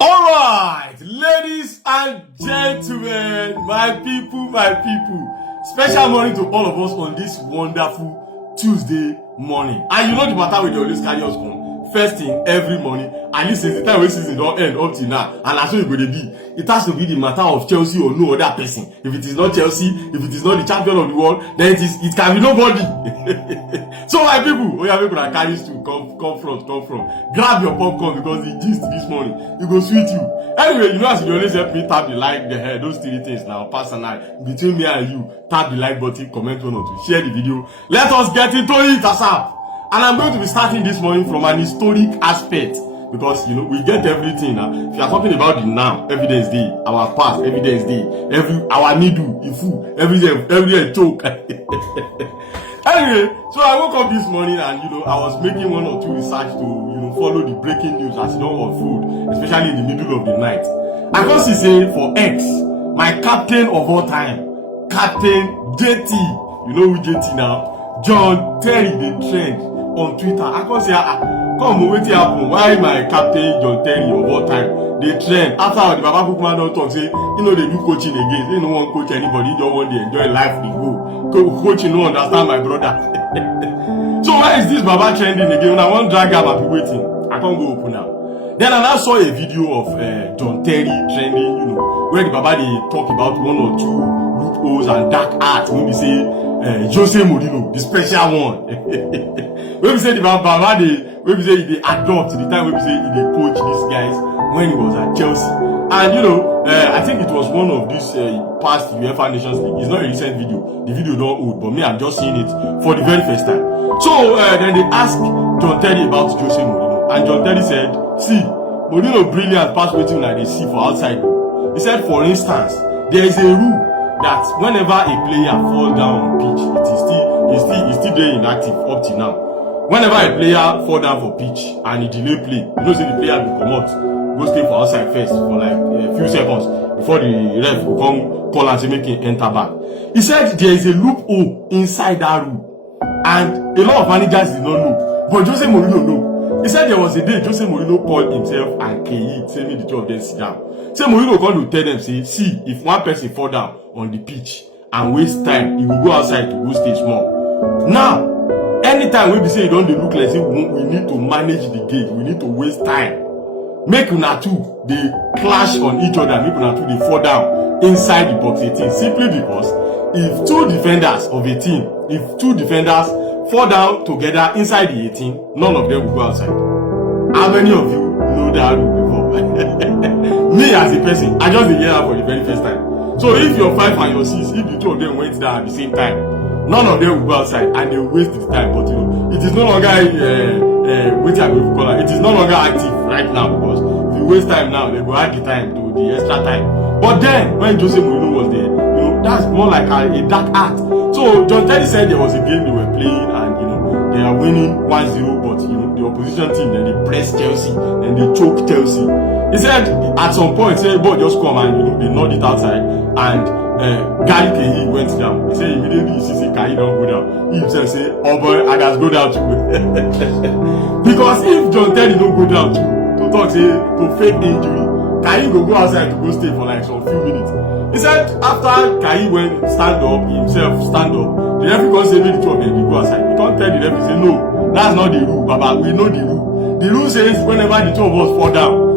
Alright, ladies and gentlemen, my people, special morning to all of us on this wonderful Tuesday morning. And you know the matter with the always carry us on first thing every morning, at least since the time when season don't end up till now, and that's what it going to be. It has to be the matter of Chelsea or no other person. If it is not Chelsea, if it is not the champion of the world, then it can be nobody. So my people, we have people that carries to come from. Grab your popcorn because the gist this morning, it go sweet you. Anyway, you know as you always help me tap the like, the hair, those three things now, personal, between me and you, tap the like button, comment one or two, share the video. Let us get into it ASAP. And I'm going to be starting this morning from an historic aspect. Because, you know, we get everything now. If you are talking about the now, evidence day, our past, evidence day, our needle, ifu, every day choke. Anyway, so I woke up this morning and, you know, I was making one or two research to, you know, follow the breaking news as it all unfold, especially in the middle of the night. I can see say for X, my captain of all time, Captain JT, you know who JT now? John Terry, the trend on Twitter. I can say, come wetin happen? Why my captain John Terry of all time dey trend after the Baba Kukuma don talk say he no dey do coaching again, he no wan coach anybody, he just wan dey enjoy life dey go. Coaching no understand my brother. So why is this Baba trending again? When I wan drag am, I be waiting. I can't go open now. Then I now saw a video of John Terry trending, you know, where the Baba dey talk about one or two loopholes and dark arts. Maybe say Jose Mourinho, the special one. When we say the Baba when we say he dey adopt the time when we say he dey coach these guys when he was at Chelsea. And you know, I think it was one of these past UEFA Nations League. It's not a recent video. The video don't old, but me, I'm just seeing it for the very first time. So then they asked John Terry about Jose Mourinho, and John Terry said, "See, Mourinho brilliant pass waiting like they see for outside." He said, for instance, there is a rule that whenever a player falls down on pitch, it's still there inactive up till now. Whenever a player fall down for pitch and he delay play, you know say the player will come out, go stay for outside first for like a few seconds before the ref will come call and say make him enter back. He said there is a loophole inside that rule, and a lot of managers did not know, but Jose Mourinho know. He said there was a day Jose Mourinho called himself and Keyi, say me the two of them sit down. Say Mourinho come to tell them, say, see, if one person fall down on the pitch and waste time, he will go outside to go stay small. Now, anytime we be say you don't look like say we need to manage the game, we need to waste time. Make una two they clash on each other, make una two they fall down inside the box 18. Simply because if two defenders of a team, if two defenders fall down together inside the 18, none of them will go outside. How many of you know that rule before? Me as a person, I just hear that for the very first time. So if your 5 and your 6, if the two of them went down at the same time, none of them will go outside and they will waste the time. But you know, it is no longer it is no longer active right now, because if you waste time now, they will add the time to the extra time. But then when Jose Mourinho was there, you know, that's more like a dark art. So John Terry said there was a game they were playing and you know they are winning 1-0, but you know the opposition team then they press Chelsea and they choke Chelsea. He said at some point, say ball just come and you know they nod it outside and Gary Keyi went down. He said immediately you see Keyi don't go down. He himself say, oh boy, I just go down too. Because if John Terry don't go down too, to talk say to fake injury, Keyi go outside to go stay for like some few minutes. He said after Keyi went stand up, the referee can't say make the two of them go outside. He can't tell the referee say no, that's not the rule, Baba. We know the rule. The rule says whenever the two of us fall down,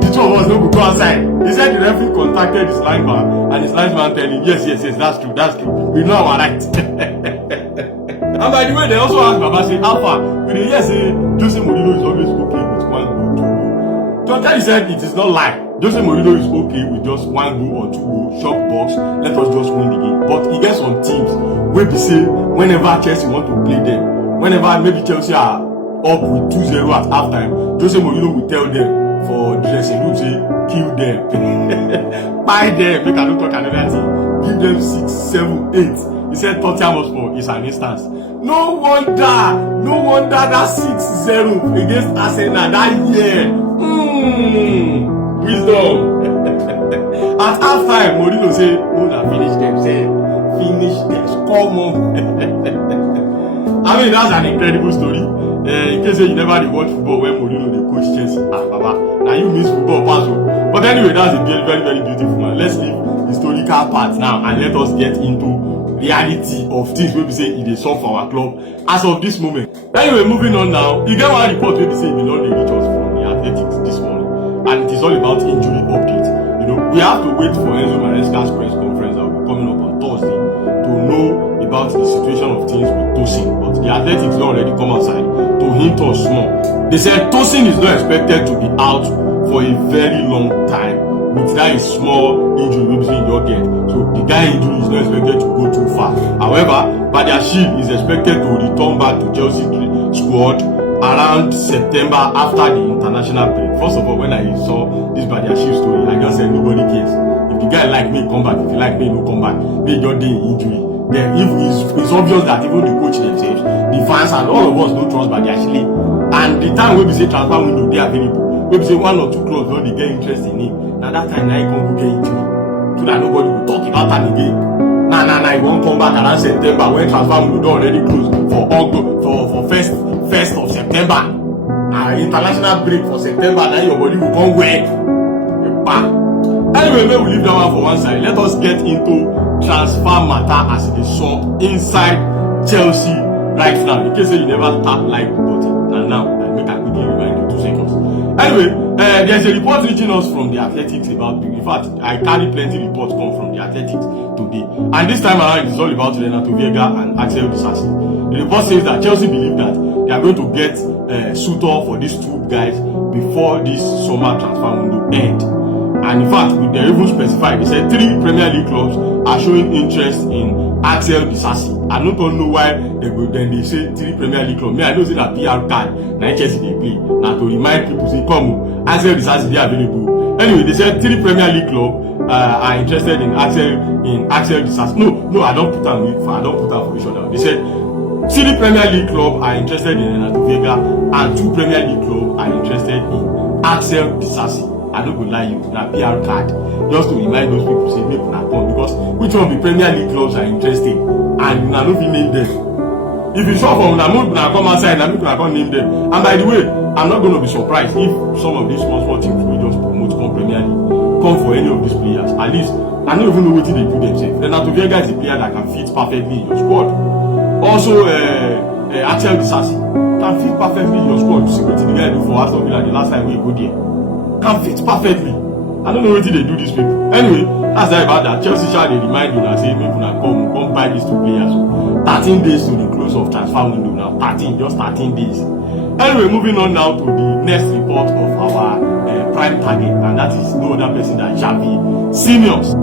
the two of us don't go outside. He said the referee contacted his lineman and his lineman telling him, yes, that's true. We know our right. And by the way, they also asked Baba, say, how far? When they hear say Jose Mourinho is always okay with 1 goal, 2 goal. John Terry said it is not lie. Jose Mourinho is okay with just 1 goal or 2 goals, short box, let us just win the game. But he gets some teams where we say whenever Chelsea want to play them, whenever maybe Chelsea are up with 2-0 at halftime, Jose Mourinho will tell them for dressing room, say, kill them. Buy them, make I don't talk another thing. Give them 6, 7, 8. He said Tottenham Hotspur is an instance. No wonder that 6-0 against Arsenal that year. Wisdom. At half time, Mourinho say, finish them, score more. I mean, that's an incredible story. In case you never dey watch football when Mourinho dey coach Chelsea, baba, now you miss football pass o. But anyway, that's a very, very, very beautiful man. Let's leave historical part now and let us get into reality of things wey be say e dey solve for our club as of this moment. Anyway, moving on now, e get one report wey be say e bin don dey reach us from the Athletics this morning, and it is all about injury update. You know, we have to wait for Enzo Maresca's press conference that will be coming up on Thursday to know about the situation of things with Tosin. But the Athletics don already come outside to hint us small. They said Tosin is not expected to be out for a very long time with that small injury wey be say e don get. So the guy injury is not expected to go too far. However, Badiashile is expected to return back to Chelsea squad around September after the international break. First of all, when I saw this Badiashile story, I just said nobody cares. If the guy like me, come back. If he like me, no come back. May just dey injury. Then if it's obvious that even the coach themselves, the fans and all of us don't trust Badiashile. And the time wey be say transfer window dey available, wey be say one or two clubs don dey get interest in him. Na that time na he come go get injury. So that nobody will talk about am again. Nah, he won't come back around September when transfer window don already close for August, for first of September. International break for September, now your body will come wear. Anyway, may we leave that one for one side. Let us get into transfer matter as it is so inside Chelsea right now. In case you never tap like button, and now I make a quickly remind you 2 seconds. Anyway, there's a report reaching us from the Athletics about. In fact, I carry plenty reports come from the Athletics today, and this time around it's all about Renato Veiga and Axel Disasi. The report says that Chelsea believe that they are going to get a suitor for these two guys before this summer transfer window end. And in fact, they even specified, they said 3 Premier League clubs are showing interest in Axel Disasi. I don't know why they say 3 Premier League clubs. Me, I know say that PR card, na Chelsea they play. Now to remind people, say, come, Axel Disasi, they are available. Anyway, they said 3 Premier League clubs are interested in Axel Disasi. No, I don't put that information down. They said 3 Premier League clubs are interested in Renato Veiga and 2 Premier League clubs are interested in Axel Disasi. I don't go lie you, na PR card. Just to remind those people, say, make una come, because which one of the Premier League clubs are interested? And una no fit name them. If you sure for una, make una come outside, and make una come name them. And by the way, I'm not going to be surprised if some of these small teams will just promote come Premier League, come for any of these players. At least, I don't even know what they do themselves. Renato Veiga is a player that can fit perfectly in your squad. Also, Axel Disasi can fit perfectly in your squad. See what the guy do for Aston Villa the last time we go there. Can fit perfectly. I don't know what they do these people. Anyway, that's that about that. Chelsea shall they remind you and say, make una come buy these 2 players. 13 days to the close of transfer window now. 13 days. Anyway, moving on now to the next report of our prime target, and that is no other person than Xavi Simons.